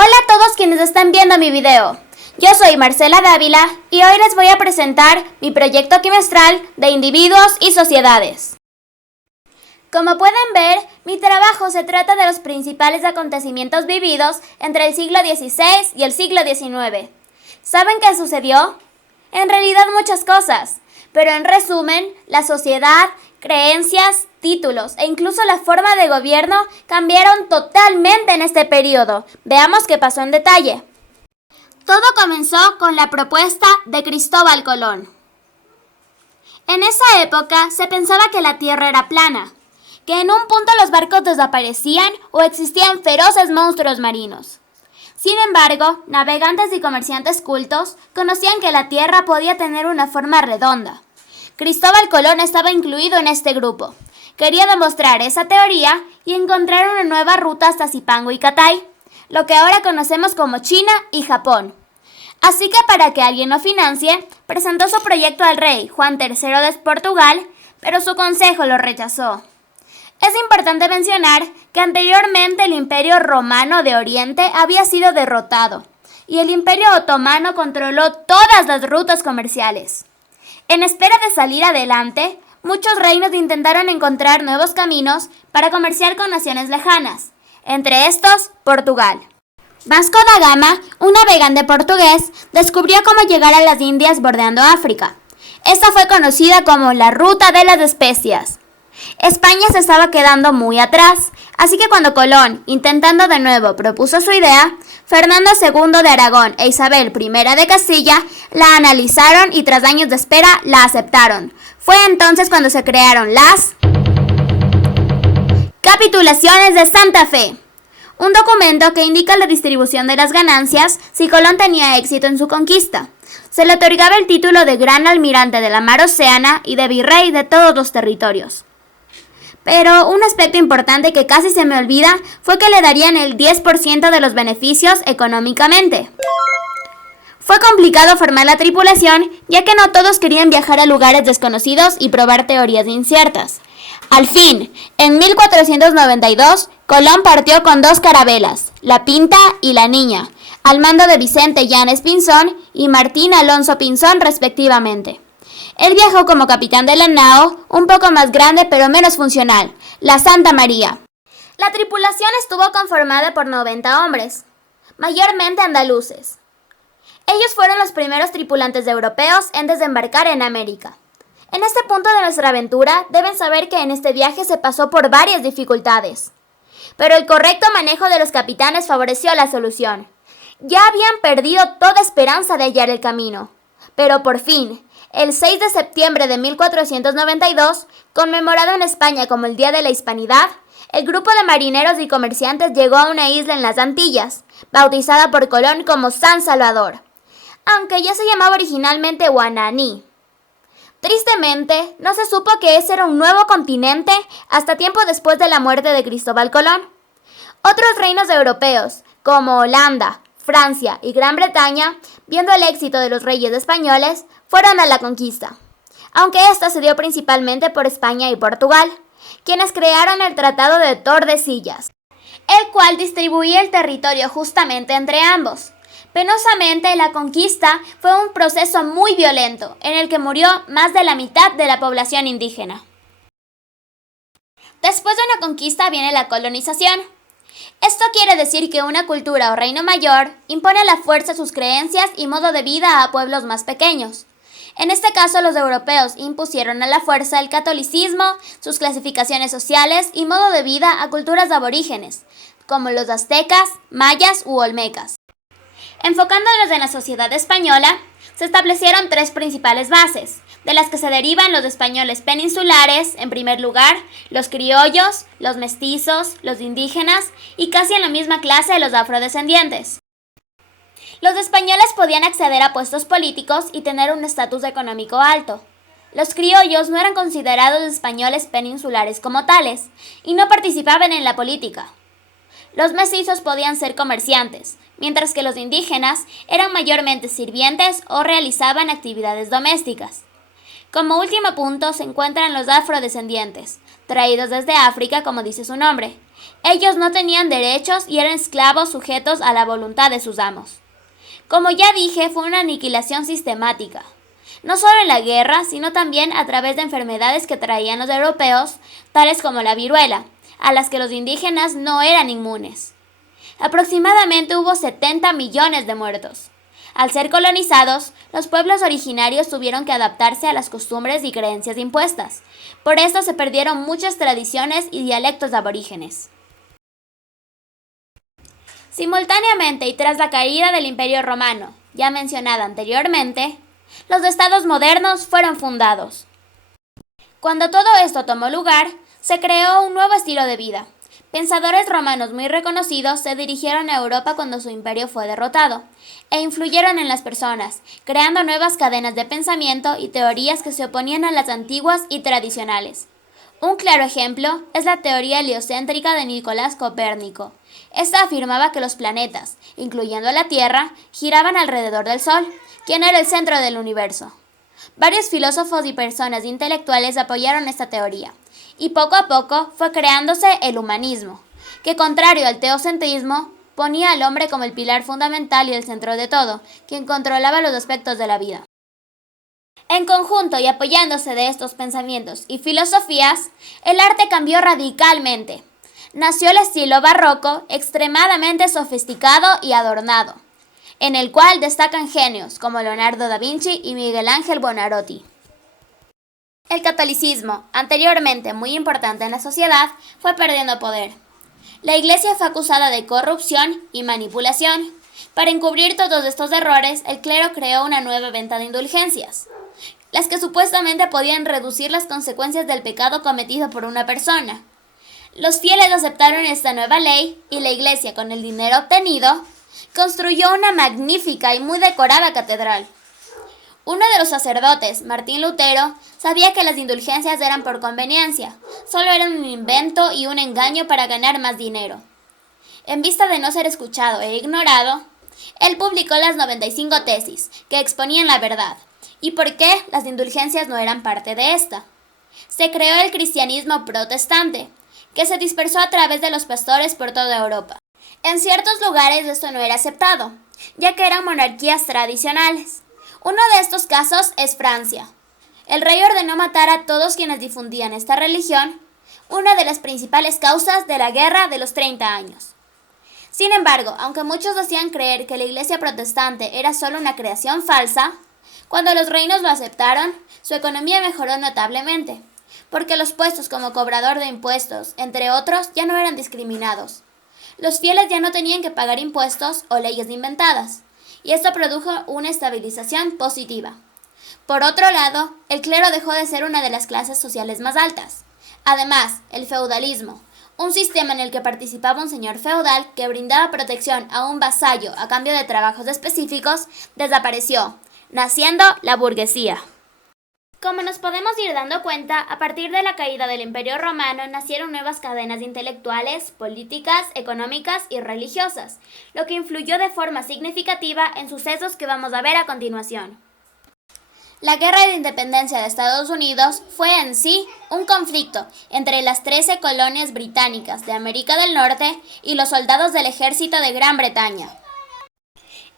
Hola a todos quienes están viendo mi video. Yo soy Marcela Dávila y hoy les voy a presentar mi proyecto quimestral de individuos y sociedades. Como pueden ver, mi trabajo se trata de los principales acontecimientos vividos entre el siglo XVI y el siglo XIX. ¿Saben qué sucedió? En realidad muchas cosas, pero en resumen, la sociedad, creencias, títulos e incluso la forma de gobierno cambiaron totalmente en este periodo. Veamos qué pasó en detalle. Todo comenzó con la propuesta de Cristóbal Colón. En esa época se pensaba que la Tierra era plana, que en un punto los barcos desaparecían o existían feroces monstruos marinos. Sin embargo, navegantes y comerciantes cultos conocían que la Tierra podía tener una forma redonda. Cristóbal Colón estaba incluido en este grupo. Quería demostrar esa teoría y encontrar una nueva ruta hasta Zipango y Catay, lo que ahora conocemos como China y Japón. Así que para que alguien lo financie, presentó su proyecto al rey Juan III de Portugal, pero su consejo lo rechazó. Es importante mencionar que anteriormente el Imperio Romano de Oriente había sido derrotado y el Imperio Otomano controló todas las rutas comerciales. En espera de salir adelante, muchos reinos intentaron encontrar nuevos caminos para comerciar con naciones lejanas, entre estos Portugal. Vasco da Gama, un navegante portugués, descubrió cómo llegar a las Indias bordeando África. Esta fue conocida como la Ruta de las Especias. España se estaba quedando muy atrás, así que cuando Colón, intentando de nuevo, propuso su idea, Fernando II de Aragón e Isabel I de Castilla la analizaron y tras años de espera la aceptaron. Fue entonces cuando se crearon las Capitulaciones de Santa Fe, un documento que indica la distribución de las ganancias si Colón tenía éxito en su conquista. Se le otorgaba el título de Gran Almirante de la Mar Océana y de Virrey de todos los territorios. Pero un aspecto importante que casi se me olvida fue que le darían el 10% de los beneficios económicamente. Fue complicado formar la tripulación, ya que no todos querían viajar a lugares desconocidos y probar teorías inciertas. Al fin, en 1492, Colón partió con 2 carabelas, la Pinta y la Niña, al mando de Vicente Llanes Pinzón y Martín Alonso Pinzón respectivamente. Él viajó como capitán de la nao, un poco más grande pero menos funcional, la Santa María. La tripulación estuvo conformada por 90 hombres, mayormente andaluces. Ellos fueron los primeros tripulantes europeos en desembarcar en América. En este punto de nuestra aventura, deben saber que en este viaje se pasó por varias dificultades. Pero el correcto manejo de los capitanes favoreció la solución. Ya habían perdido toda esperanza de hallar el camino. Pero por fin, el 6 de septiembre de 1492, conmemorado en España como el Día de la Hispanidad, el grupo de marineros y comerciantes llegó a una isla en las Antillas, bautizada por Colón como San Salvador, aunque ya se llamaba originalmente Guananí. Tristemente, no se supo que ese era un nuevo continente hasta tiempo después de la muerte de Cristóbal Colón. Otros reinos europeos, como Holanda, Francia y Gran Bretaña, viendo el éxito de los reyes españoles, fueron a la conquista, aunque esta se dio principalmente por España y Portugal, quienes crearon el Tratado de Tordesillas, el cual distribuía el territorio justamente entre ambos. Penosamente, la conquista fue un proceso muy violento, en el que murió más de la mitad de la población indígena. Después de una conquista viene la colonización. Esto quiere decir que una cultura o reino mayor impone a la fuerza sus creencias y modo de vida a pueblos más pequeños. En este caso, los europeos impusieron a la fuerza el catolicismo, sus clasificaciones sociales y modo de vida a culturas aborígenes, como los aztecas, mayas u olmecas. Enfocándonos en la sociedad española, se establecieron 3 principales bases, de las que se derivan los españoles peninsulares, en primer lugar, los criollos, los mestizos, los indígenas y casi en la misma clase los afrodescendientes. Los españoles podían acceder a puestos políticos y tener un estatus económico alto. Los criollos no eran considerados españoles peninsulares como tales y no participaban en la política. Los mestizos podían ser comerciantes, mientras que los indígenas eran mayormente sirvientes o realizaban actividades domésticas. Como último punto se encuentran los afrodescendientes, traídos desde África como dice su nombre, Ellos no tenían derechos y eran esclavos sujetos a la voluntad de sus amos. Como ya dije, fue una aniquilación sistemática, no solo en la guerra, sino también a través de enfermedades que traían los europeos, tales como la viruela, a las que los indígenas no eran inmunes. Aproximadamente hubo 70 millones de muertos. Al ser colonizados, los pueblos originarios tuvieron que adaptarse a las costumbres y creencias impuestas. Por esto se perdieron muchas tradiciones y dialectos aborígenes. Simultáneamente y tras la caída del Imperio Romano, ya mencionada anteriormente, los estados modernos fueron fundados. Cuando todo esto tomó lugar, se creó un nuevo estilo de vida. Pensadores romanos muy reconocidos se dirigieron a Europa cuando su imperio fue derrotado, e influyeron en las personas, creando nuevas cadenas de pensamiento y teorías que se oponían a las antiguas y tradicionales. Un claro ejemplo es la teoría heliocéntrica de Nicolás Copérnico. Esta afirmaba que los planetas, incluyendo la Tierra, giraban alrededor del Sol, quien era el centro del universo. Varios filósofos y personas intelectuales apoyaron esta teoría, y poco a poco fue creándose el humanismo, que contrario al teocentrismo, ponía al hombre como el pilar fundamental y el centro de todo, quien controlaba los aspectos de la vida. En conjunto y apoyándose de estos pensamientos y filosofías, el arte cambió radicalmente. Nació el estilo barroco, extremadamente sofisticado y adornado, en el cual destacan genios como Leonardo da Vinci y Miguel Ángel Buonarroti. El catolicismo, anteriormente muy importante en la sociedad, fue perdiendo poder. La Iglesia fue acusada de corrupción y manipulación. Para encubrir todos estos errores, el clero creó una nueva venta de indulgencias, las que supuestamente podían reducir las consecuencias del pecado cometido por una persona. Los fieles aceptaron esta nueva ley y la Iglesia, con el dinero obtenido, construyó una magnífica y muy decorada catedral. Uno de los sacerdotes, Martín Lutero, sabía que las indulgencias eran por conveniencia, solo eran un invento y un engaño para ganar más dinero. En vista de no ser escuchado e ignorado, él publicó las 95 tesis, que exponían la verdad, y por qué las indulgencias no eran parte de esta. Se creó el cristianismo protestante, que se dispersó a través de los pastores por toda Europa. En ciertos lugares esto no era aceptado, ya que eran monarquías tradicionales. Uno de estos casos es Francia. El rey ordenó matar a todos quienes difundían esta religión, una de las principales causas de la Guerra de los 30 años. Sin embargo, aunque muchos hacían creer que la Iglesia protestante era solo una creación falsa, cuando los reinos lo aceptaron, su economía mejoró notablemente, porque los puestos como cobrador de impuestos, entre otros, ya no eran discriminados. Los fieles ya no tenían que pagar impuestos o leyes inventadas, y esto produjo una estabilización positiva. Por otro lado, el clero dejó de ser una de las clases sociales más altas. Además, el feudalismo, un sistema en el que participaba un señor feudal que brindaba protección a un vasallo a cambio de trabajos específicos, desapareció, naciendo la burguesía. Como nos podemos ir dando cuenta, a partir de la caída del Imperio Romano nacieron nuevas cadenas intelectuales, políticas, económicas y religiosas, lo que influyó de forma significativa en sucesos que vamos a ver a continuación. La Guerra de Independencia de Estados Unidos fue en sí un conflicto entre las 13 colonias británicas de América del Norte y los soldados del ejército de Gran Bretaña.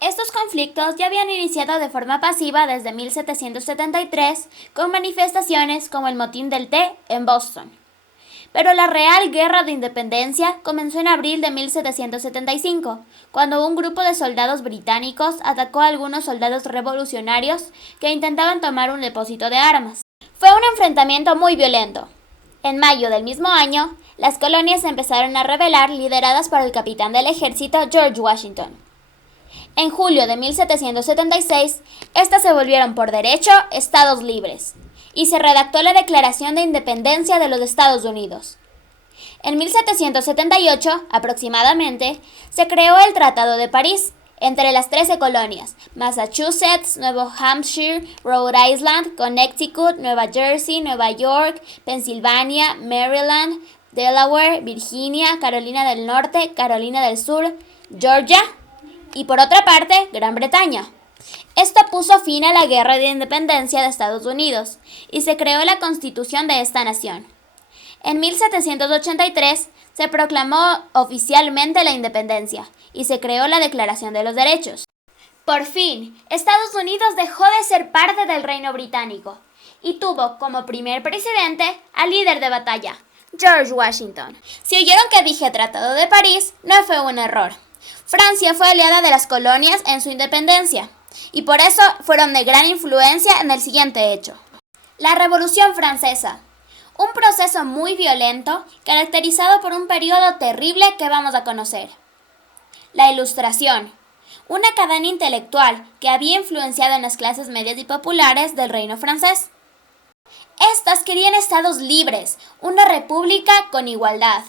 Estos conflictos ya habían iniciado de forma pasiva desde 1773 con manifestaciones como el Motín del Té en Boston. Pero la real Guerra de Independencia comenzó en abril de 1775, cuando un grupo de soldados británicos atacó a algunos soldados revolucionarios que intentaban tomar un depósito de armas. Fue un enfrentamiento muy violento. En mayo del mismo año, las colonias se empezaron a rebelar lideradas por el capitán del ejército George Washington. En julio de 1776, estas se volvieron por derecho estados libres, y se redactó la Declaración de Independencia de los Estados Unidos. En 1778, aproximadamente, se creó el Tratado de París entre las 13 colonias: Massachusetts, Nuevo Hampshire, Rhode Island, Connecticut, Nueva Jersey, Nueva York, Pensilvania, Maryland, Delaware, Virginia, Carolina del Norte, Carolina del Sur, Georgia y, por otra parte, Gran Bretaña. Esto puso fin a la Guerra de Independencia de Estados Unidos y se creó la Constitución de esta nación. En 1783 se proclamó oficialmente la independencia y se creó la Declaración de los Derechos. Por fin, Estados Unidos dejó de ser parte del Reino Británico y tuvo como primer presidente al líder de batalla, George Washington. Si oyeron que dije Tratado de París, no fue un error. Francia fue aliada de las colonias en su independencia y por eso fueron de gran influencia en el siguiente hecho. La Revolución Francesa. Un proceso muy violento caracterizado por un periodo terrible que vamos a conocer. La Ilustración. Una cadena intelectual que había influenciado en las clases medias y populares del reino francés. Estas querían estados libres, una república con igualdad.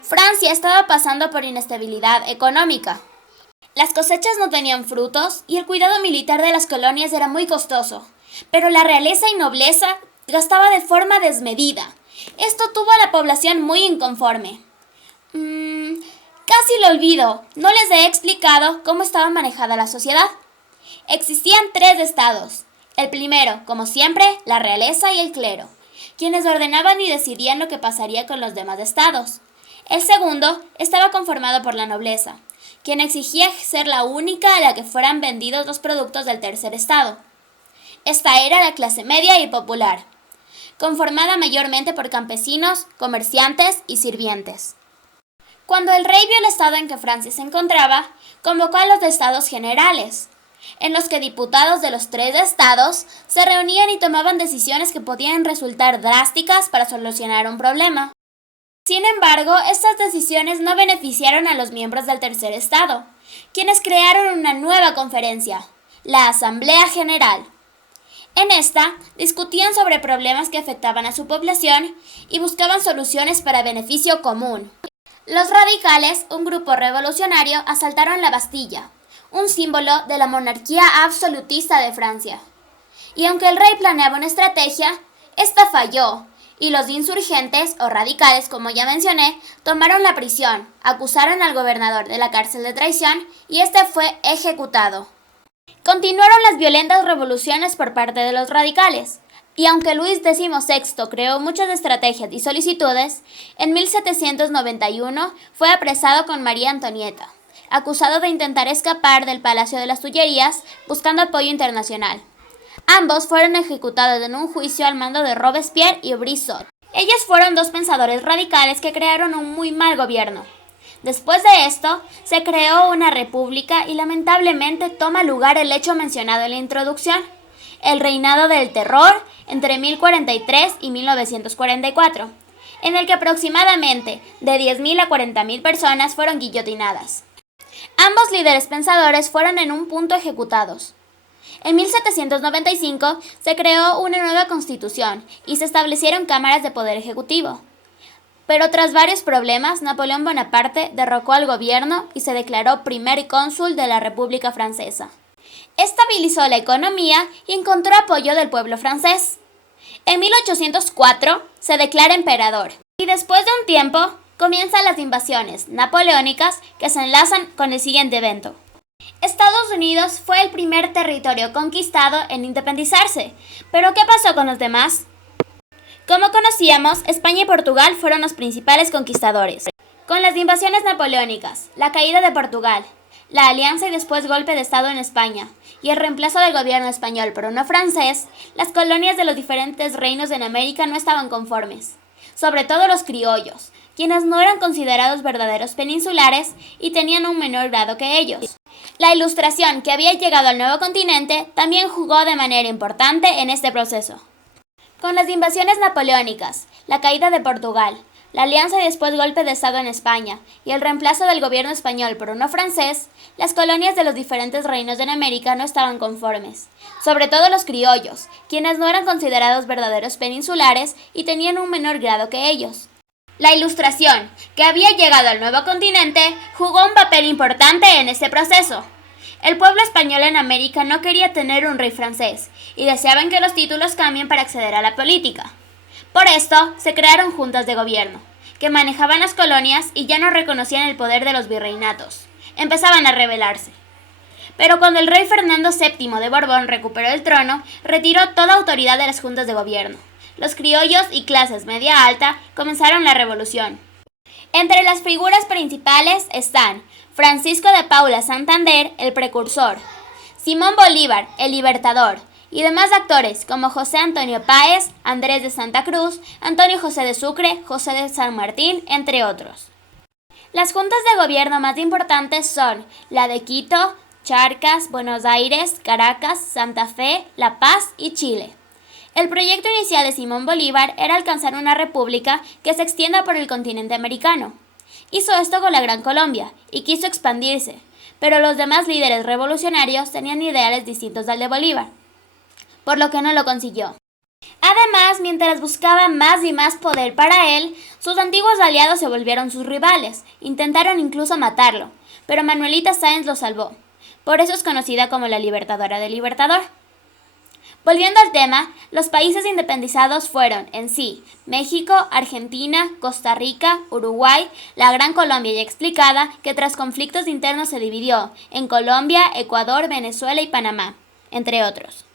Francia estaba pasando por inestabilidad económica. Las cosechas no tenían frutos y el cuidado militar de las colonias era muy costoso, pero la realeza y nobleza gastaba de forma desmedida. Esto tuvo a la población muy inconforme. Casi lo olvido, no les he explicado cómo estaba manejada la sociedad. Existían 3 estados. El primero, como siempre, la realeza y el clero, quienes ordenaban y decidían lo que pasaría con los demás estados. El segundo estaba conformado por la nobleza, quien exigía ser la única a la que fueran vendidos los productos del tercer estado. Esta era la clase media y popular, conformada mayormente por campesinos, comerciantes y sirvientes. Cuando el rey vio el estado en que Francia se encontraba, convocó a los estados generales, en los que diputados de los 3 estados se reunían y tomaban decisiones que podían resultar drásticas para solucionar un problema. Sin embargo, estas decisiones no beneficiaron a los miembros del tercer estado, quienes crearon una nueva conferencia, la Asamblea General. En esta, discutían sobre problemas que afectaban a su población y buscaban soluciones para beneficio común. Los radicales, un grupo revolucionario, asaltaron la Bastilla, un símbolo de la monarquía absolutista de Francia. Y aunque el rey planeaba una estrategia, esta falló, y los insurgentes, o radicales como ya mencioné, tomaron la prisión, acusaron al gobernador de la cárcel de traición y este fue ejecutado. Continuaron las violentas revoluciones por parte de los radicales, y aunque Luis XVI creó muchas estrategias y solicitudes, en 1791 fue apresado con María Antonieta, acusado de intentar escapar del Palacio de las Tullerías buscando apoyo internacional. Ambos fueron ejecutados en un juicio al mando de Robespierre y Brissot. Ellos fueron 2 pensadores radicales que crearon un muy mal gobierno. Después de esto, se creó una república y lamentablemente toma lugar el hecho mencionado en la introducción, el reinado del terror entre 1043 y 1944, en el que aproximadamente de 10.000 a 40.000 personas fueron guillotinadas. Ambos líderes pensadores fueron en un punto ejecutados. En 1795 se creó una nueva constitución y se establecieron cámaras de poder ejecutivo. Pero tras varios problemas, Napoleón Bonaparte derrocó al gobierno y se declaró primer cónsul de la República Francesa. Estabilizó la economía y encontró apoyo del pueblo francés. En 1804 se declara emperador y después de un tiempo comienzan las invasiones napoleónicas que se enlazan con el siguiente evento. Estados Unidos fue el primer territorio conquistado en independizarse, pero ¿qué pasó con los demás? Como conocíamos, España y Portugal fueron los principales conquistadores. Con las invasiones napoleónicas, la caída de Portugal, la alianza y después golpe de Estado en España, y el reemplazo del gobierno español por uno francés, las colonias de los diferentes reinos en América no estaban conformes, sobre todo los criollos, quienes no eran considerados verdaderos peninsulares y tenían un menor grado que ellos. La Ilustración, que había llegado al nuevo continente, también jugó de manera importante en este proceso. Con las invasiones napoleónicas, la caída de Portugal, la alianza y después golpe de Estado en España y el reemplazo del gobierno español por uno francés, las colonias de los diferentes reinos en América no estaban conformes, sobre todo los criollos, quienes no eran considerados verdaderos peninsulares y tenían un menor grado que ellos. La Ilustración, que había llegado al nuevo continente, jugó un papel importante en este proceso. El pueblo español en América no quería tener un rey francés y deseaban que los títulos cambien para acceder a la política. Por esto, se crearon juntas de gobierno, que manejaban las colonias y ya no reconocían el poder de los virreinatos. Empezaban a rebelarse. Pero cuando el rey Fernando VII de Borbón recuperó el trono, retiró toda autoridad de las juntas de gobierno. Los criollos y clases media alta comenzaron la revolución. Entre las figuras principales están Francisco de Paula Santander, el precursor, Simón Bolívar, el libertador, y demás actores como José Antonio Páez, Andrés de Santa Cruz, Antonio José de Sucre, José de San Martín, entre otros. Las juntas de gobierno más importantes son la de Quito, Charcas, Buenos Aires, Caracas, Santa Fe, La Paz y Chile. El proyecto inicial de Simón Bolívar era alcanzar una república que se extienda por el continente americano. Hizo esto con la Gran Colombia y quiso expandirse, pero los demás líderes revolucionarios tenían ideales distintos al de Bolívar, por lo que no lo consiguió. Además, mientras buscaba más y más poder para él, sus antiguos aliados se volvieron sus rivales, intentaron incluso matarlo, pero Manuelita Sáenz lo salvó. Por eso es conocida como la Libertadora del Libertador. Volviendo al tema, los países independizados fueron, en sí, México, Argentina, Costa Rica, Uruguay, la Gran Colombia ya explicada, que tras conflictos internos se dividió en Colombia, Ecuador, Venezuela y Panamá, entre otros.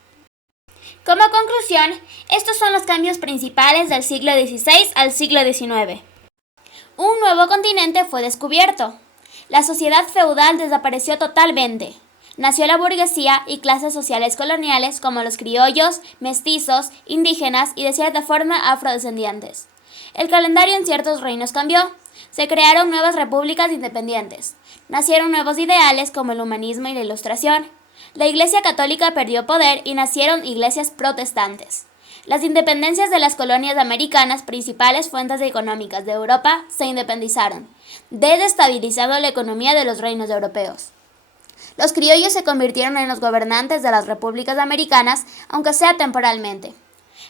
Como conclusión, estos son los cambios principales del siglo XVI al siglo XIX. Un nuevo continente fue descubierto. La sociedad feudal desapareció totalmente. Nació la burguesía y clases sociales coloniales como los criollos, mestizos, indígenas y de cierta forma afrodescendientes. El calendario en ciertos reinos cambió. Se crearon nuevas repúblicas independientes. Nacieron nuevos ideales como el humanismo y la ilustración. La Iglesia Católica perdió poder y nacieron iglesias protestantes. Las independencias de las colonias americanas, principales fuentes económicas de Europa, se independizaron, desestabilizando la economía de los reinos europeos. Los criollos se convirtieron en los gobernantes de las repúblicas americanas, aunque sea temporalmente.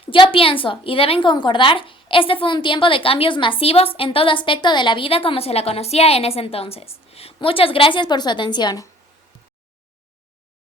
Yo pienso, y deben concordar, este fue un tiempo de cambios masivos en todo aspecto de la vida como se la conocía en ese entonces. Muchas gracias por su atención.